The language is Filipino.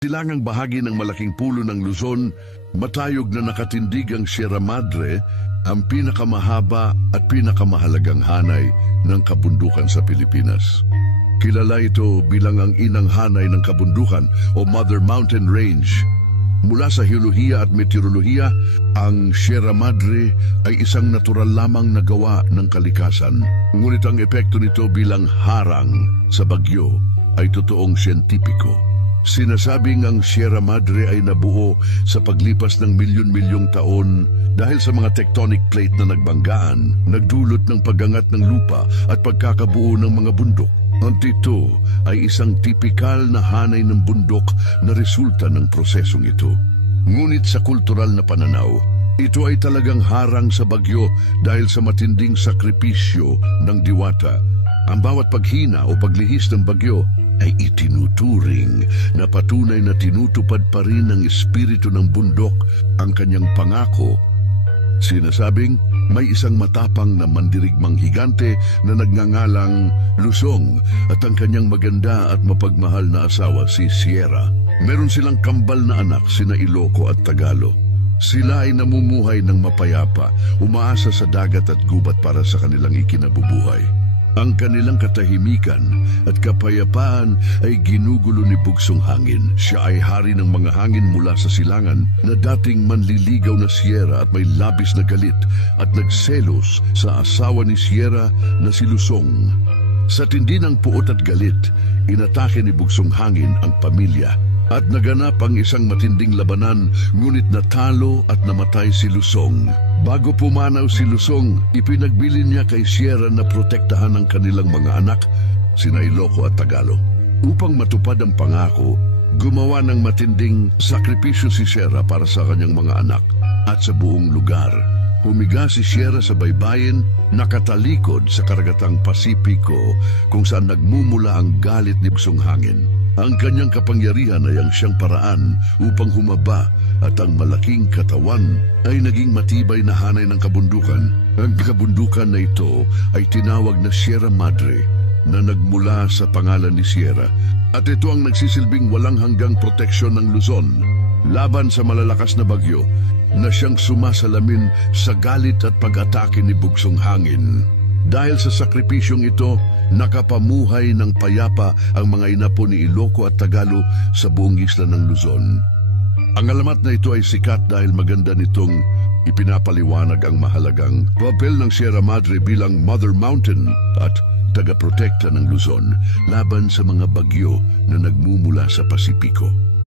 Silangang bahagi ng malaking pulo ng Luzon, matayog na nakatindig ang Sierra Madre, ang pinakamahaba at pinakamahalagang hanay ng kabundukan sa Pilipinas. Kilala ito bilang ang inang hanay ng kabundukan o Mother Mountain Range. Mula sa hiyolohiya at meteorolohiya, ang Sierra Madre ay isang natural lamang na gawa ng kalikasan. Ngunit ang epekto nito bilang harang sa bagyo ay totoong siyentipiko. Sinasabing ang Sierra Madre ay nabuo sa paglipas ng milyon-milyong taon dahil sa mga tectonic plate na nagbanggaan, nagdulot ng pag-angat ng lupa at pagkakabuo ng mga bundok. Ang ito ay isang tipikal na hanay ng bundok na resulta ng prosesong ito. Ngunit sa kultural na pananaw, ito ay talagang harang sa bagyo dahil sa matinding sakripisyo ng diwata. Ang bawat paghina o paglihis ng bagyo ay itinuturing na patunay na tinutupad pa rin ng espiritu ng bundok ang kanyang pangako. Sinasabing may isang matapang na mandirigmang higante na nagngangalang Lusong at ang kanyang maganda at mapagmahal na asawa si Sierra. Meron silang kambal na anak sina Iloco at Tagalo. Sila ay namumuhay ng mapayapa, umaasa sa dagat at gubat para sa kanilang ikinabubuhay. Ang kanilang katahimikan at kapayapaan ay ginugulo ni Bugsong Hangin. Siya ay hari ng mga hangin mula sa silangan na dating manliligaw na Sierra at may labis na galit at nagselos sa asawa ni Sierra na si Lusong. Sa tindi ng puot at galit, inatake ni Bugsong Hangin ang pamilya at naganap ang isang matinding labanan, ngunit natalo at namatay si Lusong. Bago pumanaw si Lusong, ipinagbilin niya kay Sierra na protektahan ang kanilang mga anak, sina Iloco at Tagalo. Upang matupad ang pangako, gumawa ng matinding sakripisyo si Sierra para sa kanyang mga anak at sa buong lugar. Humiga si Sierra sa baybayin, nakatalikod sa karagatang Pasipiko kung saan nagmumula ang galit ni Bugsong Hangin. Ang kanyang kapangyarihan ay ang siyang paraan upang humaba at ang malaking katawan ay naging matibay na hanay ng kabundukan. Ang kabundukan na ito ay tinawag na Sierra Madre na nagmula sa pangalan ni Sierra. At ito ang nagsisilbing walang hanggang proteksyon ng Luzon laban sa malalakas na bagyo na siyang sumasalamin sa galit at pag-atake ni Bugsong Hangin. Dahil sa sakripisyong ito, nakapamuhay ng payapa ang mga inapo ni Iloco at Tagalo sa buong isla ng Luzon. Ang alamat na ito ay sikat dahil maganda nitong ipinapaliwanag ang mahalagang papel ng Sierra Madre bilang Mother Mountain at tagaprotekta ng Luzon laban sa mga bagyo na nagmumula sa Pasipiko.